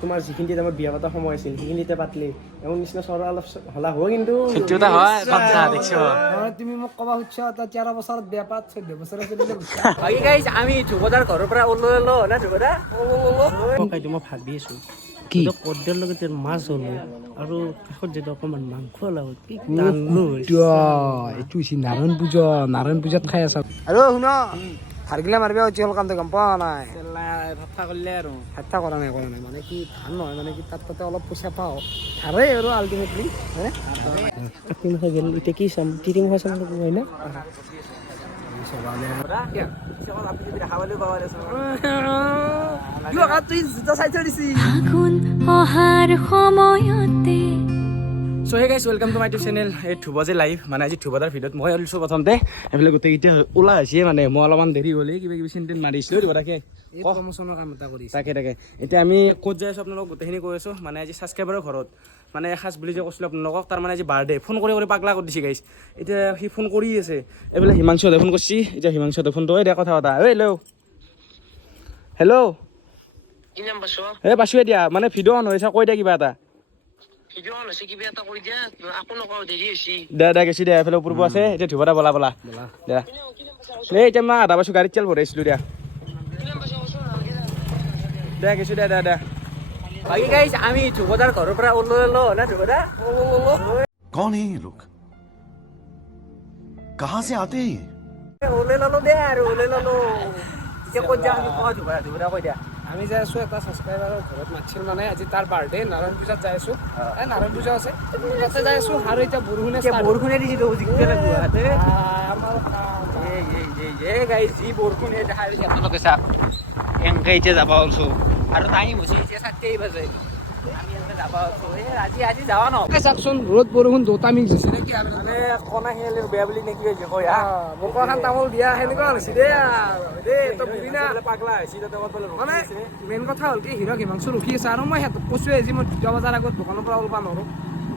তোমাৰ যিখিনিত আমাৰ বিয়া পতা সময় আছিল সেইখিনিতে পাতলি এমন নিচিনা চৰা অলপ হলা হয় কিন্তু সেটা হয় কথা দেখছো তুমি মোক কবা খুঁজছা তা 13 বছৰত বিয়া পাত 14 বছৰত চলিলে বাকি গাইস আমি ধ্ৰুৱদাৰ ঘৰৰ পৰা ওলালো না ধ্ৰুৱদা মই ভাবি আছো কি কদ্যাৰ লগতে মাছ হ'ল আৰু কাষত যেটো অকমান মাংস লগত কি টানলো এইটো হৈছে নাৰায়ণ পূজাত খাই আছা আৰু শুন হাৰগিলা মাৰিবা উঠি হ'ল কামটো গম পোৱা নাই ঠাট্টা কৰিলে আৰু ঠাট্টা কৰা নাই মানে কি ধান নহয় মানে কি তাতে অলপ পইচা পাওঁ ধাৰে আৰু আল্টিমেটলি হয়নে কাতি মাছে গেল এতিয়া কি চাম তিৰি মাছ চাম হয় না আগুন অহাৰ সময়তে so hey guys welcome to my YouTube channel এই ধ্ৰুৱজে লাইভ মানে আজি ধ্ৰুৱদাৰ ভিডিঅ'ত মই ওলাইছো প্ৰথমতে এইফালে গোটেইকেইটা ওলাই আছে মানে মই অলপমান দেৰি হ'লে কিবা কিবি চিন্তেন মাৰিছিলো ধ্ৰুৱদাকে এই প্ৰমোচনৰ কাম এটা কৰিছে তাকে এতিয়া আমি ক'ত যাই আছো আপোনালোকক গোটেইখিনি কৈ আছো মানে আজি ছাবস্ক্ৰাইবাৰৰ ঘৰত মানে এসাঁজ বুলি যে কৈছিলোঁ আপোনালোকক তাৰ মানে আজি বাৰ্থডে ফোন কৰি পাগলা কৰি দিছে গাইছ এতিয়া সি ফোন কৰি আছে এইফালে হিমাংশুহঁতে ফোন কৰিছি এতিয়া হিমাংশুহঁতে ফোনটো দিয়া কথা পতা ঐ হেল্ল' কি নাম পাছো এই পাছো এতিয়া মানে ভিডিঅ' অন হৈছে কৈ দিয়া কিবা এটা ভিডিঅ' অন হৈছে কিবা এটা কৰি দিয়া আকৌ নকওঁ দেৰি হৈছে দে গেছি দে এইফালে ওপৰ আছে এতিয়া ধ্ৰুৱদা বলা দে এই এতিয়া মই আধা পাছো গাড়ীত তেল ভৰাইছিলোঁ দিয়া দে গেছি দে বাকি গাইছ আমি ধ্ৰুৱদাৰ ঘৰৰ পৰা ওলালো না ধ্ৰুৱদা कौन है ये लोग कहाँ से आते हैं ये ওলাই ললো দে আৰু ওলাই ললো এতিয়া ক'ত যাম ধ্ৰুৱদা কৈ দিয়া আমি যাই আছো এটা ছাবস্ক্ৰাইবাৰৰ ঘৰত মাতিছিল মানে আজি তাৰ বাৰ্থডে নাৰায়ণ পূজাত যাই আছো নাৰায়ণ পূজা আছে তাতে যাই আছো আৰু এতিয়া বৰষুণে দিছে তো জিকিতে গুৱাহাটী আমাৰ এই গাইছ যি বৰষুণে দেখা দিছে আপোনালোকে চাওক এনেকৈ এতিয়া যাব ওলছো আৰু টাইম হৈছে এতিয়া 7:00 বাজে আমি এনেকৈ যাব ওলছো আজি যাৱা ন চাওকচোন ৰ'দ বৰষুণ দুটা মিক্স হৈছে নেকি মানে কণা শিয়ালিৰ বেয়া বুলি নেকি হৈছে কয় মোক এখন তামোল দিয়া সেনেকুৱা হৈছে দেই তই বুজি না পাগলা হৈছে তাতে মানে মেইন কথা হ'ল কি হিৰক হিমাংশু ৰখি আছে আৰু মই সিহঁতক কৈছোৱে আজি মই দুটা বজাৰ আগত দোকানৰ পৰা ওলাব নোৱাৰোঁ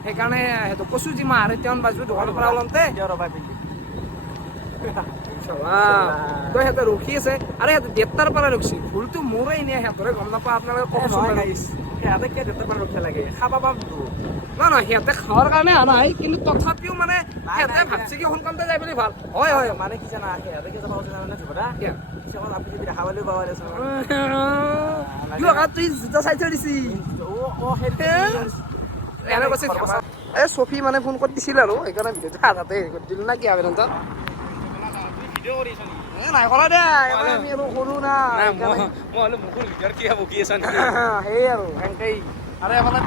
সেইকাৰণে সিহঁতক কৈছোঁ যে মই 2:30 বাজিব দোকানৰ পৰা ওলাওঁতে তই সিহঁতে ৰখি আছে আৰু সিহঁতে 1:30 পৰা ৰখিছে ভুলটো মোৰে এনে সিহঁতৰে গম নাপাওঁ আপোনালোকে কওকচোন সিহঁতে কিয় দেউতাৰ পৰা ৰখিব লাগে খাবা পামতো নহয় সিহঁতে খাৱাৰ কাৰণে অহা নাই কিন্তু তথাপিও মানে সিহঁতে ভাবছে কি সোনকালতে যাই বুলি ভাল হয় মানে কি জানা সিহঁতে কি যাব জানা ধ্ৰুৱদা আপুনি দেখা পালে পাব তুই জোতা চাই থৈ দিছি এই চফি মানে ফোন কৰি দিছিল আৰু সেইকাৰণে ভিডিঅ'টো আধাতে হেৰি কৰি দিলো না কি আবেদন নাই কৰা দে আমি আৰু সৰু না সেই আৰু সেনেকেই আৰু এফালে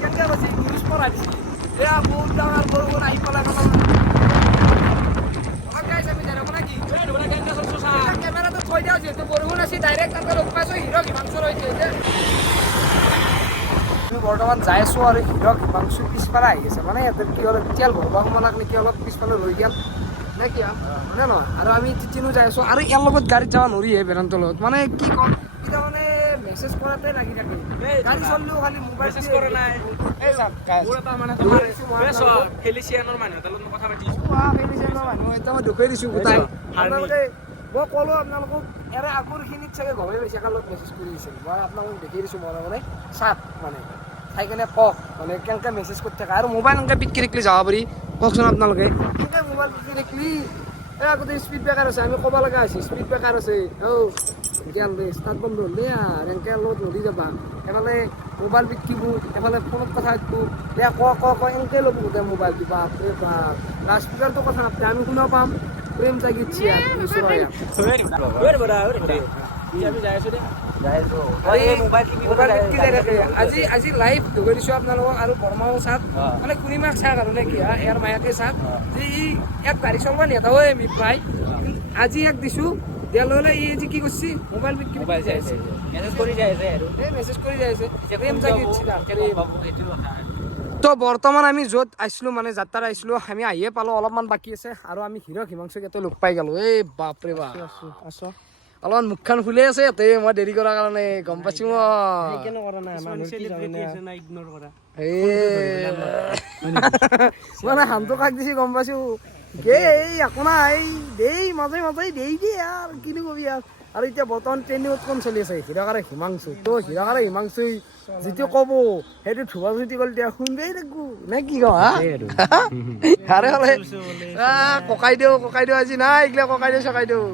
কেনেকৈ কৈছে নিউজ পঢ়াই দিছে এয়া বহুত ডাঙৰ বৰষুণ আহি পেলাই কেমেৰাটো থৈ দিয়া যিহেতু বৰষুণ আছে ডাইৰেক্ট তাতে লগ পাইছোঁ হিৰক হিমাংশুৰ হৈছে আমি বৰ্তমান যাই আছোঁ আৰু হিৰক হিমাংশু পিছফালে আহি আছে মানে সিহঁতে কি হ'ল তেল ভৰবা সোমালাক নেকি অলপ পিছফালে লৈ গ'ল নে কি হয়নে নহয় আৰু আমি তিতিনো যাই আছোঁ আৰু ইয়াৰ লগত গাড়ীত যাব নোৱাৰিহে বেদান্তৰ লগত মানে কি ক'ম এতিয়া মানে মেছেজ কৰাতে লাগি থাকে গাড়ী চলিলেও খালি মোবাইল কৰা নাই ফেলিচিয়ানৰ মানুহ তাৰ লগত কথা পাতি মই দুখেই দিছোঁ গোটাই আপোনালোকে মই ক'লোঁ আপোনালোকক ইয়াৰে আগৰখিনিত চাগে গমেই পাইছে কাৰ লগত মেছেজ কৰি দিছিল মই আপোনালোকক দেখি দিছোঁ মই মানে চাওক মানে চাই কেনে কওক মানে কেনেকৈ মেছেজ কৰি থাকে আৰু মোবাইল এনেকৈ পিটকি ৰাখিলে যাব পাৰি কওকচোন আপোনালোকে কেনেকৈ মোবাইল পিটকি ৰাখিলি এই আগতে স্পীড ব্ৰেকাৰ আছে আমি ক'ব লগা হৈছে স্পীড ব্ৰেকাৰ আছে এতিয়া ষ্টাৰ্ট বন্ধ হ'ল দেই আৰু এনেকৈ লগত নদী যাবা এফালে মোবাইল বিকিব এফালে ফোনত কথা পাতিব এয়া ক এনেকৈ ল'ব গোটেই মোবাইলটো বাপৰে বাপ লাউড স্পীকাৰটো কথা নাপাতে আমি শুনা পাম প্ৰেম জাগিছি আজি লাইভ ধৰি দিছোঁ আপোনালোকক আৰু বৰমাও চাওক মানে কুনিমাক চাওক আৰু নে কি ইয়াৰ মায়াকে চাওক যে ই ইয়াক গাড়ী চলাব নেতাৱে আমি প্ৰায় আজি ইয়াক দিছোঁ দিয়া লৈ ই আজি কি কৰিছে মোবাইল বিক্ৰী যাই আছে মেছেজ কৰি যাই আছে প্ৰেম জাগিছি তো বৰ্তমান আমি য'ত আহিছিলোঁ মানে যাত্ৰাত আহিছিলোঁ আমি আহিয়ে পালোঁ অলপমান বাকী আছে আৰু আমি হিৰক হিমাংশুক ইয়াতে লগ পাই গ'লোঁ এই বাপৰে বাপ অলপমান মুখখন ফুলি আছে ইয়াতে মই দেৰি কৰাৰ কাৰণে গম পাইছোঁ মই মানে হামটো কাক দিছি গম পাইছোঁ এই একো নাই দেই মাজে মাজে দেই দিয়ে আর কিনো কবি আৰু এতিয়া বৰ্তমান ট্ৰেইনিঙত কোন চলি আছে হিৰাকাৰে হিমাংশু তো হিৰাকাৰে হিমাংশু যিটো ক'ব সেইটো ধুবা চুটি গ'ল এতিয়া শুনবেই থাকো নে কি কওঁ আৰে হ'লে ককাই দিওঁ আজি নাই এইগিলা ককাই দিওঁ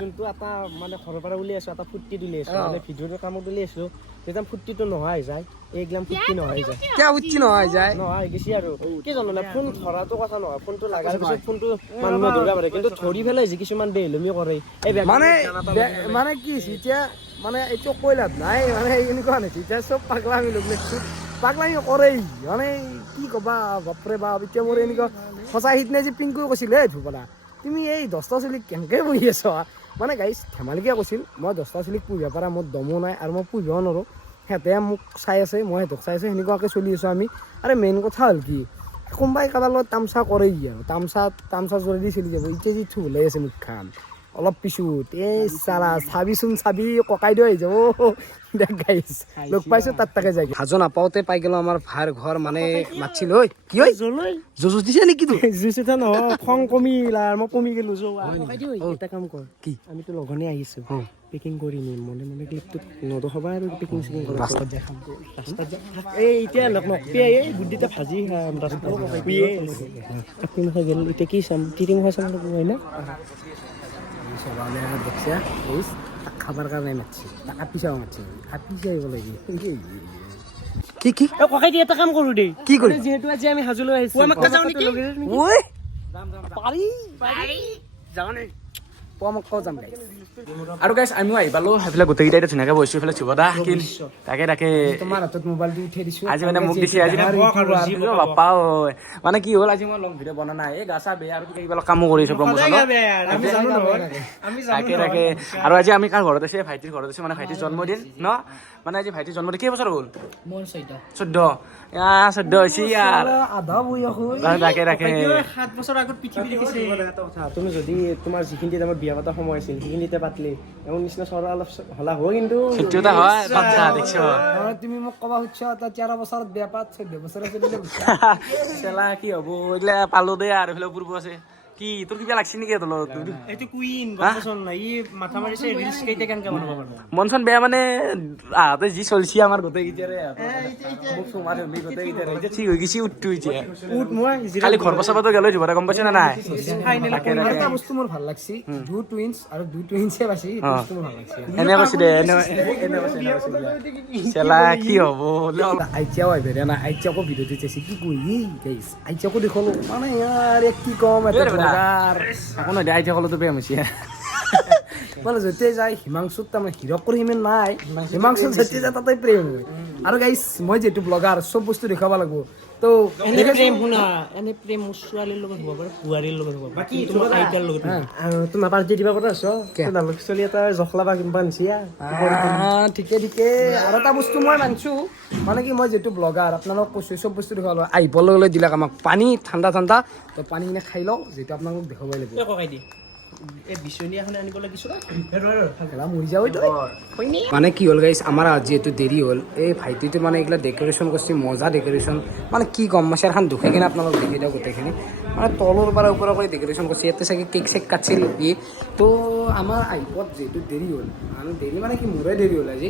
যোনটো এটা মানে ঘৰৰ পৰা উলিয়াই আছো এটা ফুৰ্তি উলিয়াই আছো মানে ভিডিঅ'টোৰ কামত উলিয়াই আছো যেতিয়া ফুৰ্তিটো নোহোৱা হৈ যায় এইগিলাম ফুৰ্তি নোহোৱা হৈ যায় কিয় উঠি নহয় যায় নোহোৱা হৈ গৈছে আৰু কি জানো না ফোন ধৰাটো কথা নহয় ফোনটো লগাৰ পিছত ফোনটো মানুহে ধৰিব পাৰে কিন্তু ধৰি পেলাই যি কিছুমান বেহলমি কৰে এই মানে কি এতিয়া মানে এইটো কৈ লাভ নাই মানে এনেকুৱা নাই এতিয়া চব পাগলামি লগ লাগিছো পাগলামি কৰেই মানে কি ক'বা বাপৰে বাপ এতিয়া মোৰ এনেকুৱা সঁচা সিদিনা যে পিংকুৱে কৈছিলে ধুপলা তুমি এই 10টা চলিক কেনেকৈ বহি আছ মানে গাইছ ধেমালিকে কৈছিল মই 10টা চলিক পুহিব পাৰা মোৰ দমো নাই আৰু মই পুহিবও নোৱাৰোঁ সিহঁতে মোক চাই আছে মই সিহঁতক চাই আছোঁ সেনেকুৱাকৈ চলি আছোঁ আমি আৰু মেইন কথা হ'ল কি কোনোবাই কাৰোবাৰ লগত তামচা কৰেই আৰু তামচা জোৰেদি চলি যাব এতিয়া যি ওলাই আছে মুখখন অলপ পিছত এই চালা চাবি ককাই দিও আহি যাব দেখ গাইছ লগ পাইছোঁ তাকে যায় হাজো নাপাওঁতে পাই গ'লো আমাৰ ভাইৰ ঘৰ মানে মাতছিল ঐ কি ঐ জুজু দিছে নেকি তো জুচ এটা নহয় খং কমিল আৰু মই কমি গ'লো এটা কাম কৰ কি আমিতো লঘনে আহিছোঁ পেকিং কৰি নিম মানে ক্লিপটোত নদখাবা আৰু পেকিং চেকিং কৰা ৰাস্তাত যাই খাম ৰাস্তাত যাই এই এতিয়া এই বুদ্ধিটা ভাজি খাম ৰাস্তাত গ'ল এতিয়া কি চাম তিৰিং খাই চাম হয় না সবালে দেখছে এই খাবার কারণে মারছি টাকা পিছাও মারছি আর পিছাই বলে কি ককাই দিয়ে এটা কাম কৰোঁ দেই কি কৰি যিহেতু আজি আমি হাজোলৈ আহিছোঁ আমাক যাওঁ নেকি ওই পাৰি যাওঁ নে মোক কওঁ যাম গাইছ আৰু গাইছ আমিও আহি পালোঁ সেইফালে গোটেইকেইটা এতিয়া ধুনীয়াকৈ বহিছোঁ এইফালে চুবদা তাকে তোমাৰ হাতত মোবাইলটো উঠাই দিছোঁ আজি মানে মোক দিছে আজি বাপা ঐ মানে কি হ'ল আজি মই লং ভিডিঅ' বনা নাই এই গা চা বেয়া আৰু কিবা কামো কৰিছোঁ প্ৰমোচনত তাকে আৰু আজি আমি কাৰ ঘৰত আছে ভাইটিৰ ঘৰত আছে মানে ভাইটিৰ জন্মদিন ন মানে আজি ভাইটিৰ জন্মদিন কেইবছৰ হ'ল মোৰ 14 হৈছে ইয়াৰ আধা বহি আহোঁ তাকে 7 বছৰ আগত পৃথিৱী দেখিছে এটা কথা তুমি যদি তোমাৰ যিখিনি টাইমত বিয়া পতা সময় আছিল সেইখিনিতে পাতলি এমন নিচিনা চৰা অলপ হলা হ'ব কিন্তু সেইটো এটা হয় বাচ্চা দেখছো তুমি মোক ক'বা খুজিছা এটা 13 বছৰত বিয়া পাত 14 বছৰ আছে চেলা কি হ'ব এইগিলা পালো দে আৰু এইফালে পূৰ্ব আছে কি তোৰ কিবা লাগছি নেকি তলত এইটো কুইন গছন নাই ই মাথা মাৰিছে ৰিলছ কেইটা কেনকে বনাব পাৰো মনচন বেয়া মানে আহতে যি চলছি আমাৰ গোটেই গিটাৰে মোক সোমা ধৰি গোটেই গিটাৰে এতিয়া ঠিক হৈ গৈছি উঠটো এতিয়া উঠ মই খালি ঘৰ বচাবতো গেলে ধুবৰে গম পাইছ না নাই ফাইনেল এটা বস্তু মোৰ ভাল লাগছি দু টুইনছ আৰু দু টুইনছে বাছি বস্তু মোৰ ভাল লাগছি এনে কৈছি দে এনে কৈছি চেলা কি হ'ব আইচাও আইবে না আইচাকো ভিডিও দিতেছি কি কই গাইস আইচাকো দেখলো মানে ইয়াৰ কি কম এটা একো নহয় দে আইতিয়া কলতো বেয়া হৈছে মানে যেতিয়াই যায় হিমাংশুত তাৰমানে হিৰক কৰি ইমান নাই হিমাংশু যেতিয়া যায় তাতে প্ৰেম হয় আৰু গাইছ মই যিহেতু ব্লগাৰ চব বস্তু দেখাব লাগিব তো এনে প্ৰেম শুনা এনে প্ৰেম ছোৱালীৰ লগত হ'ব পাৰে বোৱাৰীৰ লগত হ'ব বাকী তোমাৰ আইতাৰ লগত আৰু তোমাৰ পাৰ্টি দিবা কথা আছ তোমালোক ছোৱালী এটা জখলা বা কিবা নিচিয়া ঠিকে আৰু এটা বস্তু মই মানছো মানে কি মই যিহেতু ব্লগাৰ আপোনালোকক কৈছোঁ চব বস্তু দেখাব লাগিব আহিব লগে দিলাক আমাক পানী ঠাণ্ডা তো পানী কিনে খাই লওঁ যিহেতু আপোনালোকক দেখাবই লাগিব ককাই দিয়ে এই বিচনীয়াখনে আনিব লাগিছো মৰি যাওঁ মানে কি হ'ল গাইছ আমাৰ যিহেতু দেৰি হ'ল এই ভাইটিটো মানে এইগিলা ডেক'ৰেশ্যন কৰিছে মজা ডেক'ৰেশ্যন মানে কি ক'ম মই চেৰখান দুখাই কিনে আপোনালোক দেখি দিওঁ গোটেইখিনি মানে তলৰ পৰা ওপৰৰ কৰি ডেক'ৰেশ্যন কৰিছে ইয়াতে চাগে কেক চেক কাটছিল ই তো আমাৰ আহিবত যিহেতু দেৰি হ'ল মানে দেৰি মানে কি মোৰে দেৰি হ'ল আজি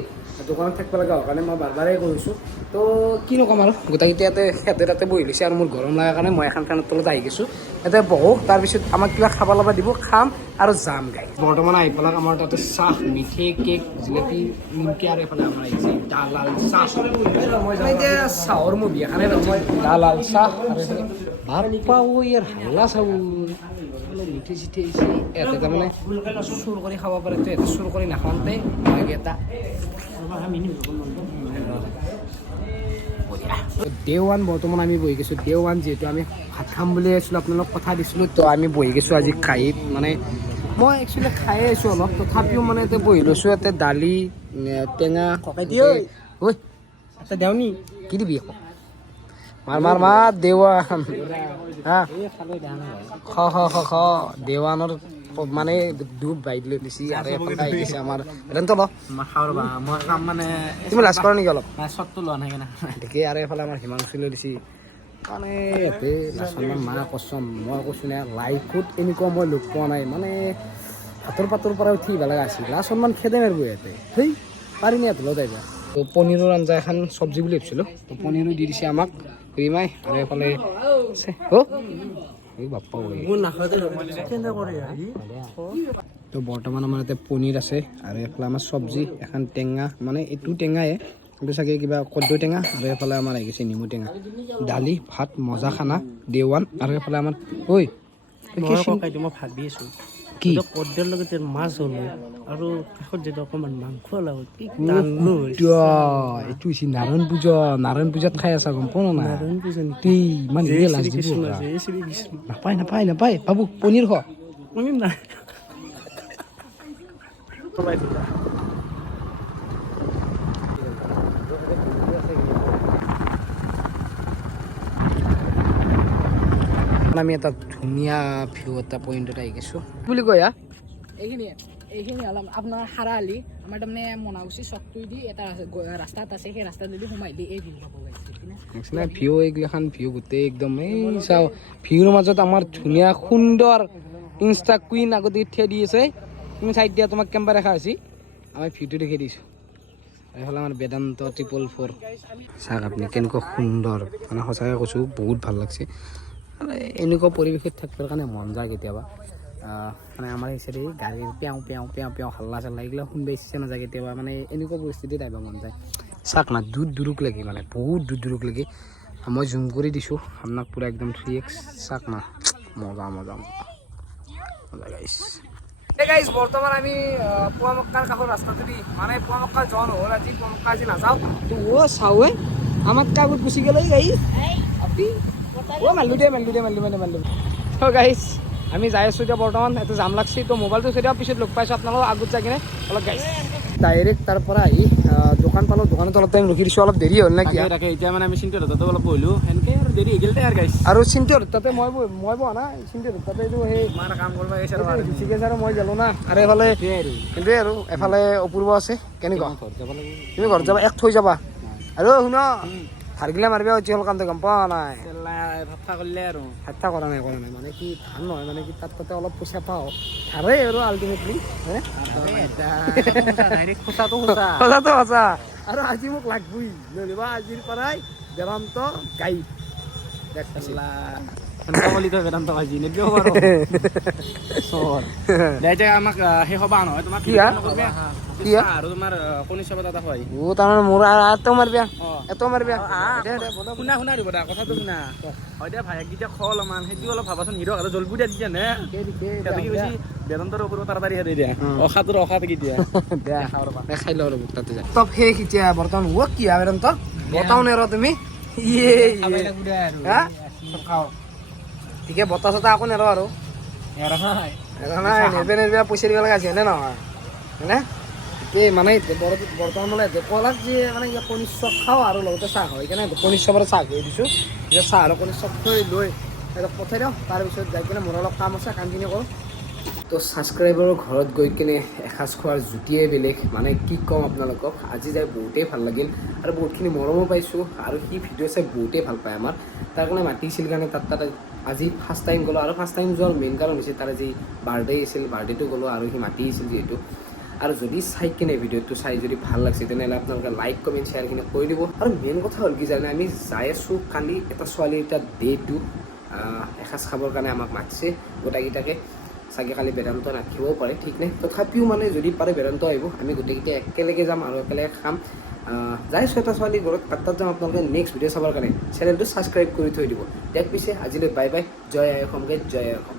দোকানত থাকিব লগা হোৱাৰ কাৰণে মই বাৰে কৰিছোঁ তো কি নক'ম আৰু গোটেইকেইটা ইয়াতে সিহঁতে তাতে বহি লৈছে আৰু মোৰ গৰম লগাৰ কাৰণে মই এখন ফেনৰ তলত আহি গৈছোঁ ইয়াতে বহোঁ তাৰপিছত আমাক কিবা খাব ল'বা দিব খাম আৰু যাম গাই বৰ্তমান আহি পেলাই আমাৰ তাতে চাহ মিঠে কেক জিলেপি নিমকি আৰু এইফালে আমাৰ আহিছে দালাল চাহ মই এতিয়া চাহৰ মোৰ বিয়াখনে দালাল চাহ আৰু বাপ্পা ইয়াৰ হাল্লা চাহ মিঠে চিঠে আহিছে ইয়াতে তাৰমানে চুৰ কৰি খাব পাৰে তো ইয়াতে চুৰ কৰি নাখাওঁতে লাগে এটা ডে ওৱান বৰ্তমান আমি বহি গৈছোঁ ডে ওৱান যিহেতু আমি ভাত খাম বুলি আছিলোঁ আপোনালোক কথা দিছিলোঁ তো আমি বহি গৈছোঁ আজি কাঁহীত মানে মই একচুৱেলি খায়ে আছোঁ অলপ তথাপিও মানে এতিয়া বহি লৈছোঁ ইয়াতে দালি টেঙা ঐ এটা দেওনি কি দিবি আকৌ মাৰ দেৱান হা খ দেৱানৰ মানে ডুব বাইক লৈ দিছে আৰু এফালে আহি গৈছে আমাৰ ৰেণ্ট ল মই খাম মানে তুমি লাজ কৰা নেকি অলপ চটটো লোৱা নাই কেনে দেখি আৰু এফালে আমাৰ হিমাংশু লৈ দিছে মানে ইয়াতে লাচনমান মা কচম মই কৈছোঁ নে লাইফত এনেকুৱা মই লগ পোৱা নাই মানে হাতৰ পাতৰ পৰা উঠি ভাল লগা আছিল লাচনমান খেদে মাৰিব ইয়াতে সেই পাৰিনি ইয়াত লৈ যাবা তো পনীৰৰ আঞ্জা এখন চব্জি বুলি ভাবিছিলোঁ তো পনীৰো দি দিছে আমাক ৰিমাই আৰু এইফালে বাপ্পা তো বৰ্তমান আমাৰ ইয়াতে পনীৰ আছে আৰু এইফালে আমাৰ চব্জি এখন টেঙা মানে এইটো টেঙাই কিন্তু চাগে কিবা কদ্দৈ টেঙা আৰু এইফালে আমাৰ আহি গৈছে নেমু টেঙা দালি ভাত মজা খানা ডে ওৱান আৰু এইফালে আমাৰ ঐ মই ভাবি আছোঁ কি কদ্দৰ লগতে মাছ হ'ল আৰু কাষত যদি অকণমান মাংস লগত কি এইটো হৈছে নাৰায়ণ পূজাত খাই আছা গম পোৱা না ইমান লাজ দিব নাপায় বাবু পনীৰ খ নাই আমি এটা ধুনীয়া ভিউ এটা পইণ্টত আহি গৈছোঁ বুলি কয় এইখিনি অলপ আপোনাৰ হাৰা আলি আমাৰ তাৰমানে মনাগুচি চকটো দি এটা ৰাস্তাত আছে সেই ৰাস্তাত যদি সোমাই দি এই ভিউ পাব গাইছে ভিউ এইগিলাখান ভিউ গোটেই একদম এই চাওঁ ভিউৰ মাজত আমাৰ ধুনীয়া সুন্দৰ ইনষ্টা কুইন আগতে থিয় দি আছে তুমি চাইড দিয়া তোমাক কেম্পাৰ দেখা আছি আমি ভিউটো দেখি দিছোঁ এইফালে আমাৰ বেদান্ত 444 চাওক আপুনি কেনেকুৱা সুন্দৰ মানে সঁচাকৈ কৈছোঁ বহুত ভাল লাগছে এনেকুৱা পৰিৱেশত থাকিবৰ কাৰণে মন যায় কেতিয়াবা মানে আমাৰ হিচাপে গাড়ীৰ পেওঁ হাল্লা চাল্লা এইগিলা শুনবা ইচ্ছা নাযায় কেতিয়াবা মানে এনেকুৱা পৰিস্থিতিত আহিব মন যায় চাওক না দূৰক লাগি মানে বহুত দূৰক লাগি মই জুম কৰি দিছোঁ আপোনাক পূৰা একদম 3x চাওক না মজা গাইছ গাইছ বৰ্তমান আমি পুৱামক্কাৰ কাষৰ ৰাস্তাটো দি মানে পুৱামক্কাৰ যোৱা নহ'ল আজি পুৱামক্কা আজি নাযাওঁ তো চাওৱে আমাক কাগজ গুচি গ'লে গাইছ আপি মাল্লু গাইছ আমি যাই আছোঁ এতিয়া বৰ্তমান এইটো জাম লাগছি তো মোবাইলটো কেতিয়াবা পিছত লগ পাইছোঁ আপোনালোক আগত যাই কিনে অলপ গাইছ ডাইৰেক্ট তাৰ পৰা আহি দোকান পালোঁ দোকানত অলপ টাইম ৰখি দিছোঁ অলপ দেৰি হ'ল নেকি তাকে এতিয়া মানে আমি চিন্তাৰ তাতে অলপ বহিলোঁ সেনেকৈ আৰু দেৰি হৈ গ'ল আৰু গাইছ আৰু চিন্তাৰ তাতে মই বহা নাই চিন্তাৰ তাতে এইটো সেই আমাৰ কাম কৰিব আহিছে আৰু ঋষিকেশ আৰু মই গ'লোঁ না আৰু এইফালে সেইটোৱে আৰু এফালে অপূৰ্ব আছে কেনেকুৱা তুমি ঘৰত যাবা এক থৈ যাবা আৰু শুন ভাৰগিলা মাৰিব উঠি হ'ল কামটো গম পোৱা নাই ভাবছা কৰিলে আৰু হাত্তা কৰা নাই মানে কি ধান নহয় মানে কি তাতে অলপ পইচা পাওঁ ধাৰে আৰু আল্টিমেটলি সঁচাটো সঁচা আৰু আজি মোক লাগবই নলিবা আজিৰ পৰাই বেদান্ত গাইড বেদান্ত ভাজি নিদিব আমাক সেই সভা নহয় তোমাৰ আৰু তোমাৰ কণী চবা এটা হয় তাৰমানে মোৰ এত মাৰবিয়া শুনা দিব দা কথাটো শুনা হয় দিয়া ভাইককেইটা খোৱা অলপমান সেইটো অলপ ভাবাচোন হিৰক আৰু জলবু দিয়া দিছে নে কি কৈছি বেদান্তৰ ওপৰত তাড়াতাড়ি হেৰি দিয়া অখাটোৰ অখাত কি দিয়া খাই লওঁ ৰ'ব তাতে যায় তব সেই এতিয়া বৰ্তমান কি বেদান্ত বতাও নে ৰ তুমি ঠিকে বতা চতা আকৌ নেৰ আৰু নেৰবে পইচা দিব লগা আছে হয়নে নহয় হয়নে এই মানে বৰ্তমান মানে কলাক যে মানে কণী চপ খাওঁ আৰু লগতে চাহ হয় সেইকাৰণে কণী চপৰ চাহ কৰি দিছোঁ এতিয়া চাহ আৰু কণী চপ থৈ লৈ পঠাই দিওঁ তাৰপিছত যাই কিনে মোৰ অলপ কাম আছে কামখিনি কৰোঁ তো ছাবস্ক্ৰাইবাৰৰ ঘৰত গৈ কিনে এসাঁজ খোৱাৰ জুতিয়ে বেলেগ মানে কি ক'ম আপোনালোকক আজি যাই বহুতেই ভাল লাগিল আৰু বহুতখিনি মৰমো পাইছোঁ আৰু সি ভিডিঅ' চাই বহুতেই ভাল পায় আমাৰ তাৰ কাৰণে মাতিছিল কাৰণে তাত আজি ফাৰ্ষ্ট টাইম গ'লোঁ আৰু ফাৰ্ষ্ট টাইম যোৱাৰ মেইন কাৰণ হৈছে তাৰ আজি বাৰ্থডে আছিল বাৰ্থডেটো গ'লোঁ আৰু সি মাতি আহিছিল যিহেতু আৰু যদি চাই কিনে ভিডিঅ'টো চাই যদি ভাল লাগিছে তেনেহ'লে আপোনালোকে লাইক কমেণ্ট শ্বেয়াৰখিনি কৰি দিব আৰু মেইন কথা হ'ল কি জানে আমি যাই আছোঁ কালি এটা ছোৱালী এটা ডে' এসাঁজ খাবৰ কাৰণে আমাক মাতিছে গোটেইকেইটাকে চাগে কালি বেদান্ত নাখিবও পাৰে ঠিক নাই তথাপিও মানে যদি পাৰে বেদান্ত আহিব আমি গোটেইকেইটা একেলগে যাম আৰু একেলগে খাম যাই আছোঁ এটা ছোৱালী ঘৰত তাত যাম আপোনালোকে নেক্সট ভিডিঅ' চাবৰ কাৰণে চেনেলটো ছাবস্ক্ৰাইব কৰি থৈ দিব দিয়ক পিছে আজিলৈ বাই বাই জয় আই অসম গাইজ জয় আই অসম